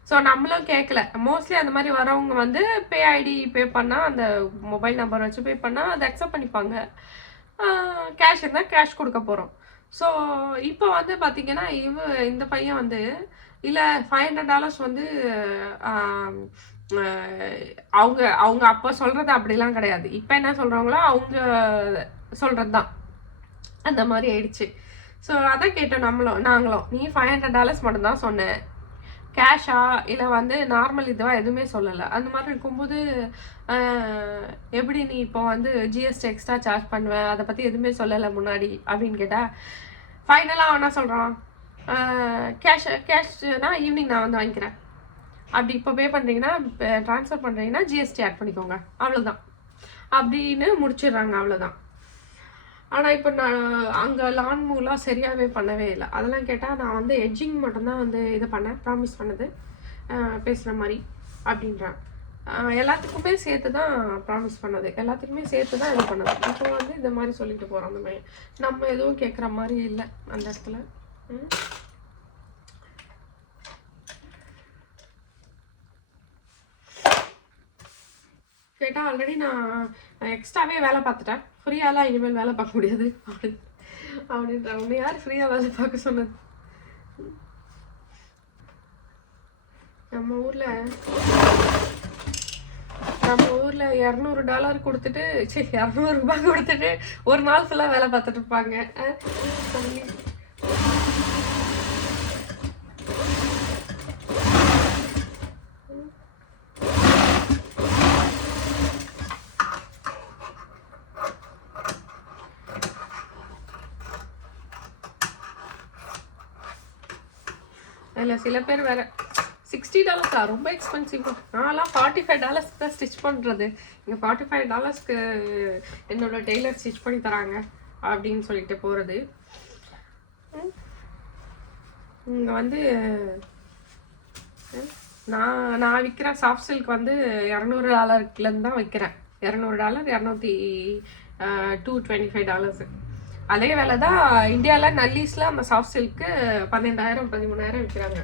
ஸோ நம்மளும் கேட்கல. மோஸ்ட்லி அந்த மாதிரி வரவங்க வந்து பே ஐடி பே பண்ணால் அந்த மொபைல் நம்பர் வச்சு பே பண்ணால் அதை அக்செப்ட் பண்ணிப்பாங்க. கேஷ் இருந்தால் கேஷ் கொடுக்க போகிறோம். ஸோ இப்போ வந்து பார்த்தீங்கன்னா இந்த பையன் வந்து இல்லை $500 வந்து அவங்க அவங்க அப்போ சொல்கிறது அப்படிலாம் கிடையாது. இப்போ என்ன சொல்கிறாங்களோ அவங்க சொல்கிறது தான் அந்த மாதிரி ஆயிடுச்சு. ஸோ அதான் கேட்டோம் நாங்களும் நீ $500 மட்டும்தான் சொன்னேன், கேஷா இல்லை வந்து நார்மல் இதுவா எதுவுமே சொல்லலை. அந்த மாதிரி இருக்கும்போது எப்படி நீ இப்போ வந்து ஜிஎஸ்டி எக்ஸ்ட்ரா சார்ஜ் பண்ணுவேன், அதை பற்றி எதுவுமே சொல்லலை முன்னாடி அப்படின்னு கேட்டால் ஃபைனலாக என்ன சொல்கிறான், கேஷ்னா ஈவினிங் நான் வந்து வாங்கிக்கிறேன், அப்படி இப்போ பே பண்ணுறீங்கன்னா ட்ரான்ஸ்ஃபர் பண்ணுறீங்கன்னா ஜிஎஸ்டி ஆட் பண்ணிக்கோங்க, அவ்வளோதான் அப்படின்னு முடிச்சிடுறாங்க. அவ்வளோதான். ஆனால் இப்போ நான் அங்கே லான் மூவ்லாம் சரியாகவே பண்ணவே இல்லை. அதெல்லாம் கேட்டால் நான் வந்து எட்ஜிங் மட்டும்தான் வந்து இது பண்ணேன், ப்ராமிஸ் பண்ணது பேசுகிற மாதிரி அப்படின்றான். எல்லாத்துக்குமே சேர்த்து தான் ப்ராமிஸ் பண்ணது, எல்லாத்துக்குமே சேர்த்து தான் இது பண்ணது. இப்போ வந்து இந்த மாதிரி சொல்லிட்டு போகிறோம். அந்த மாதிரி நம்ம எதுவும் கேட்குற மாதிரி இல்லை அந்த இடத்துல. கேட்டால் ஆல்ரெடி நான் எக்ஸ்ட்ராவே வேலை பார்த்துட்டேன், ஃப்ரீயாலாம் இனிமேல் வேலை பார்க்க முடியாது அப்படின்ற. உன்னை யார் ஃப்ரீயாக வேலை பார்க்க சொன்னது? நம்ம ஊரில் $200 கொடுத்துட்டு $200 கொடுத்துட்டு ஒரு நாள் ஃபுல்லாக வேலை பார்த்துட்டு இருப்பாங்க. இல்லை சில பேர் வேற $60 ரொம்ப எக்ஸ்பென்சிவ். நான்லாம் $45 தான் ஸ்டிச் பண்ணுறது. இங்கே $45க்கு என்னோட டெய்லர் ஸ்டிச் பண்ணி தராங்க அப்படின்னு சொல்லிட்டு போகிறது. இங்கே வந்து நான் விற்கிற சாஃப்ட் சில்க் வந்து $200 தான் விற்கிறேன். $200 $225. அதே வேலை தான் இந்தியாவில் நல்லீஸில் அந்த சாஃப்ட் சில்க்கு 12,000 13,000 விற்கிறாங்க.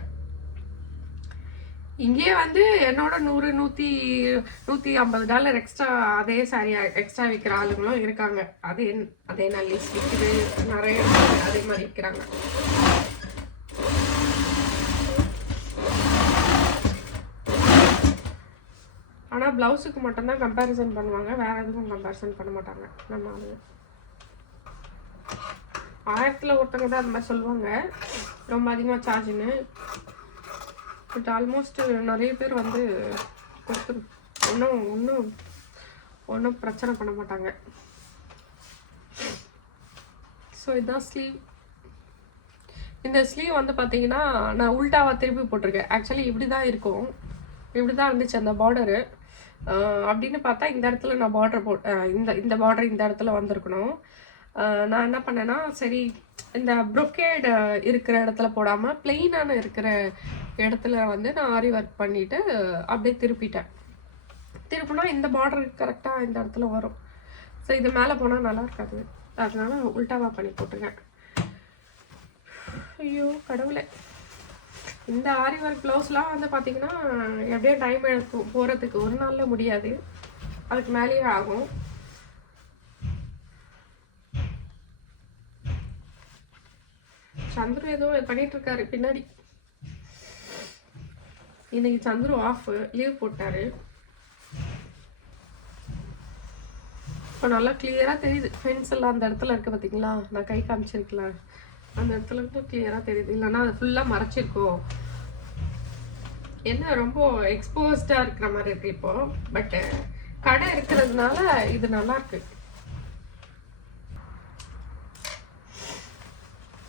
இங்கேயே வந்து என்னோட $100 $150 எக்ஸ்ட்ரா அதே சாரி எக்ஸ்ட்ரா விற்கிற ஆளுங்களும் இருக்காங்க. அதே நல்லீஸ் விற்கிது, நிறைய அதே மாதிரி விற்கிறாங்க. ஆனால் ப்ளவுஸுக்கு மட்டும்தான் கம்பேரிசன் பண்ணுவாங்க, வேறு எதுவும் கம்பேரிசன் பண்ண மாட்டாங்க. நம்ம அது 1000 ஒருத்தங்க தான் அந்த மாதிரி சொல்லுவாங்க ரொம்ப அதிகமாக சார்ஜுன்னு. பட் ஆல்மோஸ்ட் நிறைய பேர் வந்து ஒன்றும் பிரச்சனை பண்ண மாட்டாங்க. ஸோ இதுதான் ஸ்லீவ். இந்த ஸ்லீவ் வந்து பார்த்தீங்கன்னா நான் உல்டாவாக திருப்பி போட்டிருக்கேன். ஆக்சுவலி இப்படி தான் இருக்கும், இப்படி தான் இருந்துச்சு அந்த பார்டரு. அப்படின்னு பார்த்தா இந்த இடத்துல நான் பார்டர் இந்த பார்டர் இந்த இடத்துல வந்திருக்கணும். நான் என்ன பண்ணேன்னா, சரி இந்த ப்ரொக்கேடு இருக்கிற இடத்துல போடாமல் பிளெயினான இருக்கிற இடத்துல வந்து நான் ஆரி ஒர்க் பண்ணிவிட்டு அப்படியே திருப்பினா இந்த பார்டர் கரெக்டாக இந்த இடத்துல வரும். ஸோ இது மேலே போனால் நல்லா இருக்காது, அதனால உல்டாவாக பண்ணி போட்டுருக்கேன். ஐயோ கடவுளே, இந்த ஆரி ஒர்க் ப்ளவுஸ்லாம் வந்து பார்த்தீங்கன்னா எப்படியே டைம் எடுக்கும் போகிறதுக்கு, ஒரு நாளில் முடியாது, அதுக்கு மேலேயே ஆகும். சந்துரு ஏதோ பண்ணிட்டு இருக்காரு பின்னாடி. இன்னைக்கு சந்துரு ஆஃப், லீவ் போட்டாரு. இப்போ நல்லா கிளியராக தெரியுது ஃபென்ஸ் எல்லாம் அந்த இடத்துல இருக்குது பார்த்தீங்களா, நான் கை காமிச்சிருக்கலாம், அந்த இடத்துல மட்டும் கிளியராக தெரியுது. இல்லைன்னா அது ஃபுல்லாக மறைச்சிருக்கோம். என்ன ரொம்ப எக்ஸ்போஸ்டாக இருக்கிற மாதிரி இருக்குது இப்போது. பட்டு கடை இருக்கிறதுனால இது நல்லா இருக்கு.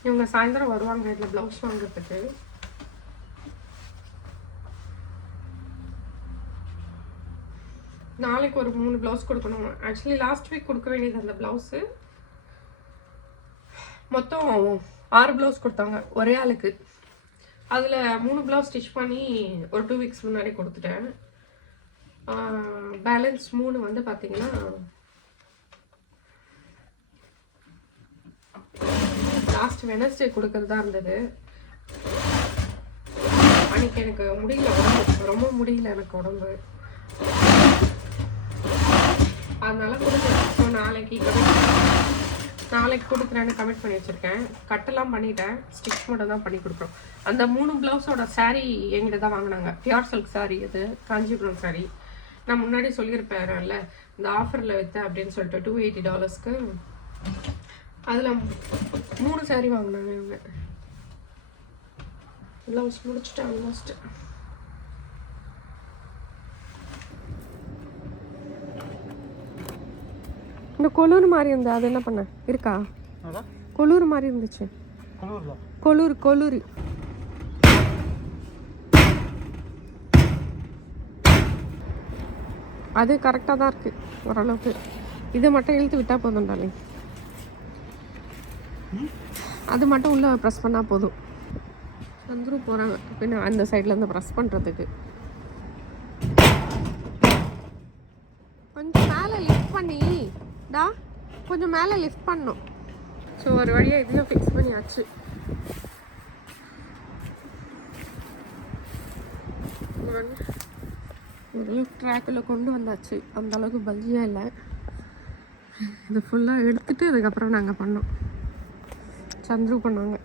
இவங்க சாயந்தரம் வருவாங்க இதில் ப்ளவுஸ் வாங்குறதுக்கு. நாளைக்கு ஒரு 3 ப்ளவுஸ் கொடுக்கணும். ஆக்சுவலி லாஸ்ட் வீக் கொடுக்க வேண்டியது அந்த ப்ளவுஸு. மொத்தம் 6 ப்ளவுஸ் கொடுத்தாங்க ஒரே ஆளுக்கு. அதில் 3 ப்ளவுஸ் ஸ்டிச் பண்ணி ஒரு 2 வீக்ஸ் முன்னாடி கொடுத்துட்டேன். பேலன்ஸ் 3 வந்து பார்த்தீங்கன்னா லாஸ்ட் வெனஸ்டே கொடுக்கறதா இருந்தது. அன்றைக்கி எனக்கு முடியல, உடம்பு ரொம்ப முடியல எனக்கு உடம்பு, அதனால கொடுக்குறேன். ஸோ நாளைக்கு கொடுக்குறேன்னு கமிட் பண்ணி வச்சுருக்கேன். கட்டெல்லாம் பண்ணிட்டேன், ஸ்டிச் மட்டும் தான் பண்ணி கொடுக்குறோம். அந்த 3 ப்ளவுஸோட சாரீ எங்கிட்ட தான் வாங்கினாங்க. பியூர் சில்க் சாரீ, அது காஞ்சிபுரம் சாரீ. நான் முன்னாடி சொல்லியிருப்பேன்ல இந்த ஆஃபரில் விற்றேன் அப்படின்னு சொல்லிட்டு $280க்கு. அதில் 3 சாரீ வாங்கினாங்க இவங்க. ப்ளவுஸ் முடிச்சுட்டேன் ஆல்மோஸ்ட். இந்த கொலூர் மாதிரி இருந்தா அது என்ன பண்ண இருக்கா? கொலூர் மாதிரி இருந்துச்சு. கொலூர் அது கரெக்டாக தான் இருக்குது ஓரளவுக்கு. இதை மட்டும் இழுத்து விட்டால் போதும் டார்லிங். அது மட்டும் உள்ளே ப்ரெஸ் பண்ணால் போதும். வந்துடும் போகிறாங்க பின்ன அந்த சைட்லேருந்து ப்ரெஸ் பண்ணுறதுக்கு. கொஞ்சம் மேலே லிஃப்ட் பண்ணி கொஞ்சம் மேலே லிஃப்ட் பண்ணணும். ஸோ ஒரு வழியாக இதையும் ஃபிக்ஸ் பண்ணியாச்சு. ஓரளவுக்கு ட்ராக்கில் கொண்டு வந்தாச்சு. அந்த அளவுக்கு பல்ஜியாக இல்லை. இது ஃபுல்லாக எடுத்துட்டு அதுக்கப்புறம் நாங்கள் பண்ணோம். சந்துரு பண்ணாங்க.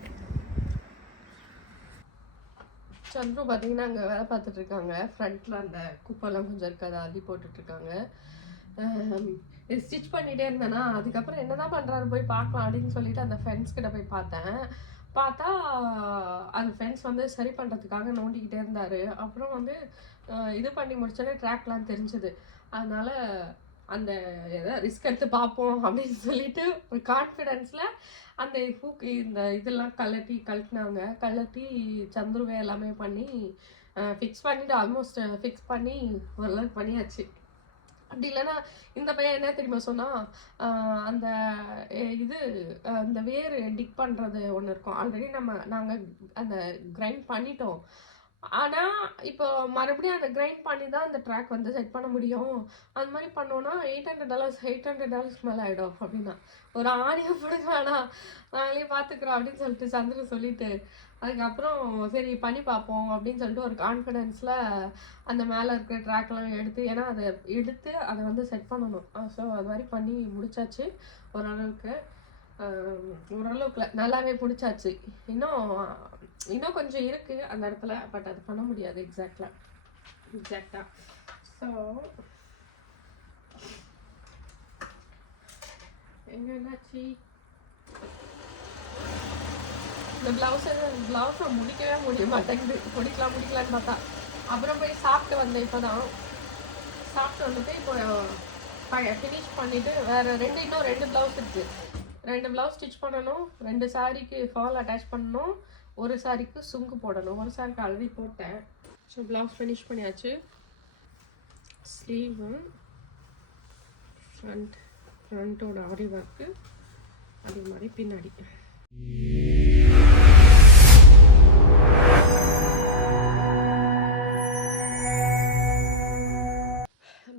சந்துரு பார்த்தீங்கன்னா அங்கே வேலை பார்த்துட்ருக்காங்க. ஃப்ரண்ட்டில் அந்த குப்பெல்லாம் கொஞ்சம் இருக்காது, அள்ளி போட்டுட்ருக்காங்க. இது ஸ்டிச் பண்ணிகிட்டே இருந்தேன்னா அதுக்கப்புறம் என்ன தான் பண்ணுறாரு போய் பார்க்கலாம் அப்படின்னு சொல்லிட்டு அந்த ஃப்ரெண்ட்ஸ் கிட்ட போய் பார்த்தா அந்த ஃப்ரெண்ட்ஸ் வந்து சரி பண்ணுறதுக்காக நோண்டிக்கிட்டே இருந்தார். அப்புறம் வந்து இது பண்ணி முடிச்சோடனே ட்ராக்லாம் தெரிஞ்சுது. அதனால அந்த எதை ரிஸ்க் எடுத்து பார்ப்போம் அப்படின்னு சொல்லிட்டு ஒரு கான்ஃபிடென்ஸில் அந்த இந்த இதெல்லாம் கழட்டி சந்துருவே எல்லாமே பண்ணி ஃபிக்ஸ் பண்ணிவிட்டு ஆல்மோஸ்ட் ஃபிக்ஸ் பண்ணி ஓரளவுக்கு பண்ணியாச்சு. அப்படி இல்லைன்னா இந்த பையன் என்ன தெரியுமா சொன்னால், அந்த இது அந்த வேர் டிக் பண்ணுறது ஒன்று இருக்கும். ஆல்ரெடி நாங்கள் அந்த கிரைண்ட் பண்ணிட்டோம். ஆனால் இப்போ மறுபடியும் அந்த கிரைண்ட் பண்ணி தான் அந்த ட்ராக் வந்து செட் பண்ண முடியும். அந்த மாதிரி பண்ணோன்னா $800 மேலே ஆகிடும். அப்படின்னா ஒரு ஆணியை போடுங்க வேணாம், நாங்களே பார்த்துக்குறோம் அப்படின்னு சொல்லிட்டு சந்திர சொல்லிட்டு அதுக்கப்புறம் சரி பண்ணி பார்ப்போம் அப்படின்னு சொல்லிட்டு ஒரு கான்ஃபிடென்ஸில் அந்த மேலே இருக்கிற ட்ராக்லாம் ஏன்னா அதை வந்து செட் பண்ணணும். ஸோ அது மாதிரி பண்ணி முடிச்சாச்சு. ஓரளவுக்கு நல்லாவே பிடிச்சாச்சு. இன்னும் கொஞ்சம் இருக்குது அந்த இடத்துல, பட் அது பண்ண முடியாது எக்ஸாக்டாக. ஸோ என்னாச்சு, இந்த ப்ளவுஸை முடிக்கவே முடிய மாட்டேங்குது. முடிக்கலான்னு பார்த்தா அப்புறம் போய் சாப்பிட்டு வந்தேன். இப்போ தான் சாப்பிட்டு வந்துட்டு இப்போ ஃபினிஷ் பண்ணிவிட்டு வேறு இன்னும் 2 ப்ளவுஸ் இருக்குது. 2 ப்ளவுஸ் ஸ்டிச் பண்ணணும். 2 சாரீக்கு ஃபால் அட்டாச் பண்ணணும். ஒரு சாரீக்கு சுங்கு போடணும். ஒரு சாரிக்கு ஆல்ரெடி போட்டேன். ஸோ ப்ளவுஸ் ஃபினிஷ் பண்ணியாச்சு. ஸ்லீவு ஃப்ரண்ட்டோட ஆரி ஒர்க்கு அதே மாதிரி பின்னாடி.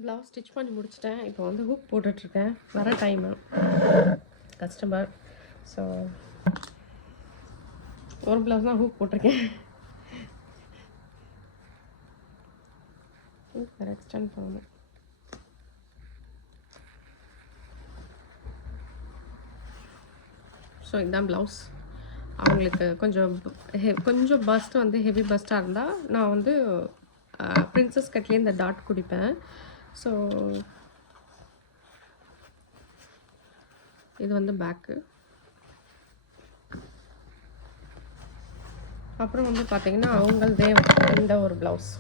ப்ளவுஸ் ஸ்டிச் பண்ணி முடிச்சிட்டேன். இப்போ வந்து ஹூக் போட்டுட்ருக்கேன். வர டைமு கஸ்டமர். ஸோ ஒரு ப்ளவுஸ் தான் ஹூக் போட்டிருக்கேன். வேறு எக்ஸ்டெண்ட் பண்ணணும். ஸோ இதுதான் ப்ளவுஸ். அவங்களுக்கு கொஞ்சம் பஸ்ட் வந்து ஹெவி பஸ்ட்டாக இருந்தால் நான் வந்து பிரின்சஸ் கட்லேயே இந்த டாட் குடிப்பேன். ஸோ இது வந்து பேக்கு. அப்புறம் வந்து பார்த்தீங்கன்னா அவங்களதே இந்த ஒரு ப்ளவுஸ்.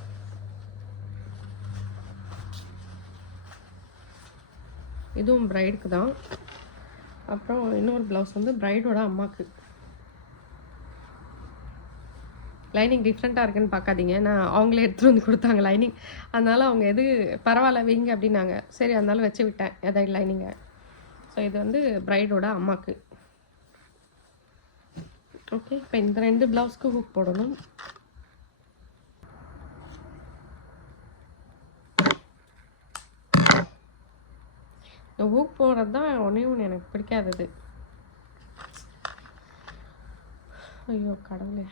இதுவும் ப்ரைடுக்கு தான். அப்புறம் இன்னொரு ப்ளவுஸ் வந்து ப்ரைடோட அம்மாவுக்கு. லைனிங் டிஃப்ரெண்ட்டாக இருக்குன்னு பார்க்காதீங்க, நான் அவங்களே எடுத்துகிட்டு வந்து கொடுத்தாங்க லைனிங். அதனால் அவங்க எது பரவாயில்ல வைங்க அப்படின்னாங்க. சரி அதனால வச்சு விட்டேன் எதாவது லைனிங்கை. ஸோ இது வந்து ப்ரைடோட அம்மாவுக்கு. ஓகே, இப்போ இந்த 2 ப்ளவுஸ்க்கு ஹூக் போடணும். இந்த ஹூக் போடுறது தான் ஒன்று எனக்கு பிடிக்காதது. ஐயோ கடவுளே.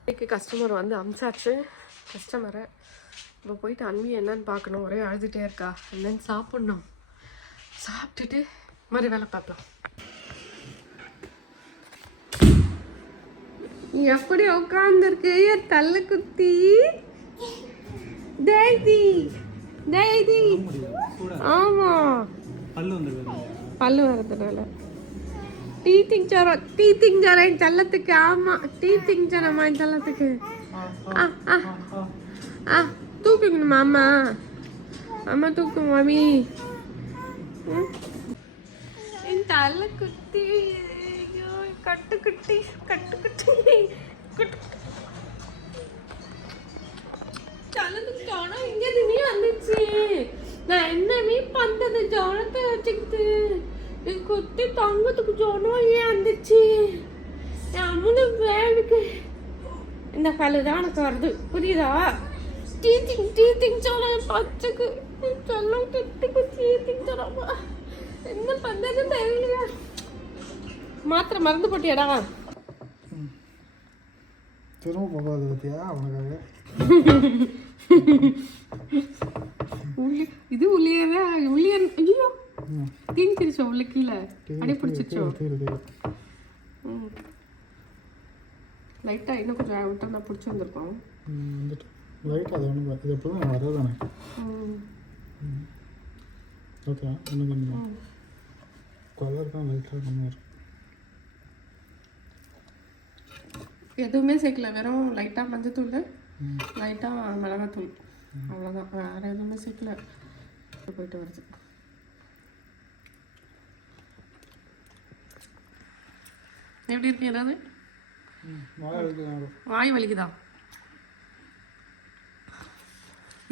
இன்னைக்கு கஸ்டமர் வந்து அம்சாச்சு கஸ்டமரை. இப்போ போயிட்டு அன்பி என்னன்னு பார்க்கணும். ஒரே அழுதுகிட்டே இருக்கா. என்னன்னு சாப்பிட்ணும். சாப்பிட்டுட்டு மாதிரி வேலை பார்க்கலாம். எப்படி உட்காந்துருக்கு தள்ள குத்தி. தைதி தைதி. ஆமா பல்லு வரதுனால டீத்திங் ஜரம் என் செல்லத்துக்கு. ஆமா டீத்திங் ஜரமா என் செல்லத்துக்கு. தூக்குங்கம்மா. அம்மா அம்மா தூக்கும் மாமி. என் தள்ள குத்தி. கட்டுக்குட்டி தள்ளத்துக்கு ஜோனம் இங்க நீ வந்துச்சு. நான் என்னமே பண்றது ஜோனத்தை வச்சுக்கிட்டு. குத்தி தங்கத்துக்கு ஜோனம் ஏன் வந்துச்சு. அம்மனு வேலைக்கு இந்த கல்லு தான் எனக்கு வருது. புரியுதா? டீத்திங் ஜோனம் பச்சைக்கு சொல்லும் கெட்டுக்கு டீத்திங் ஜோனமா. என்ன பண்றது தெரியல. மாத்திரை மறந்து போட்டியாடா? திரும்ப போகாது பத்தியா அவனுக்காக. இது உள்ளியவே உள்ளியன். ஐயோ தீங்கிருச்சோ உள்ள கீழே அடி பிடிச்சிச்சோ. லைட்டாக இன்னும் கொஞ்சம் விட்டா நான் பிடிச்சி வந்திருக்கோம். லைட்டாக அது ஒன்று இது எப்போதும் வரதானே. ஓகே இன்னும் கொஞ்சம் கலர் தான் லைட்டாக கம்மியாக இருக்கும். எதுவுமே சேர்க்கல. வெறும் லைட்டாக மஞ்சத்தூள், லைட்டாக மிளகாத்தூள், அவ்வளோதான். வேறு எதுவுமே சேர்க்கல. போயிட்டு வருது. எப்படி இருக்கு? ஏதாவது வாய் வலிக்குதா?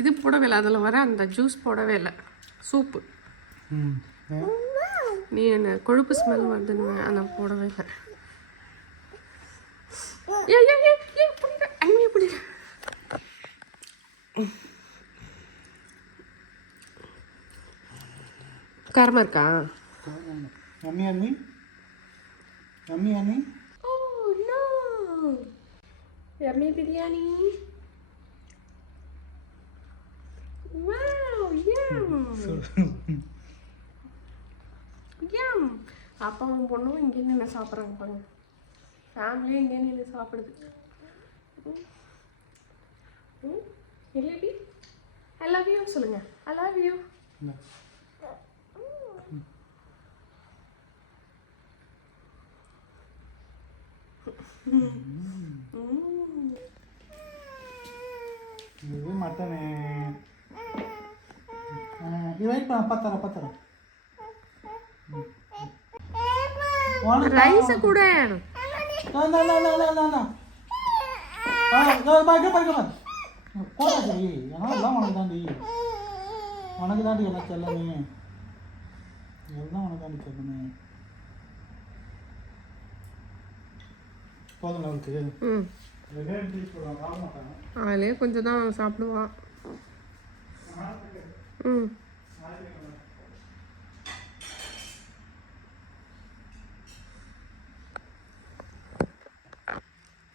இது போடவே இல்லை. அதில் வர அந்த ஜூஸ் போடவே இல்லை. சூப்பு நீ என்ன கொழுப்பு ஸ்மெல் வருதுன்னு அதை போடவே இல்லை. காரமா இருக்கா? அம்மி Oh no! Yummy biryani. Wow, yum. Yum. அப்பாவும் பொண்ணும் இங்கே நின்று சாப்பிட்றாங்க பாருங்க. ஃபேமிலியும் இங்கே நின்று சாப்பிடுது. இல்லடி ஐ லவ் யூ சொல்லுங்க. I love you. இது மட்டனு. இது வெயிட் பண்ண பத்தரம் ரைஸ் கூட உனக்கு தாண்டி எல்லாம் செல்லமே. எல்லாம் உனக்கு தாண்டி செல்லமே. போதும் அவளுக்கு. அதிலே கொஞ்சம் தான் சாப்பிடுவான்.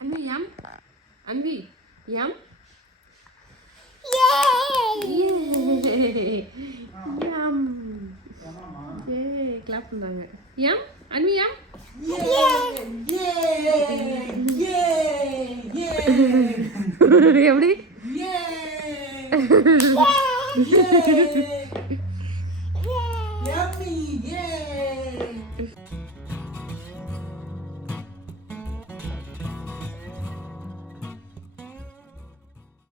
அன்பி யம். அன்பி யம். கிளாப் பண்ணாங்க. யம் அன்பி யம். எப்படி Yummy! Yay!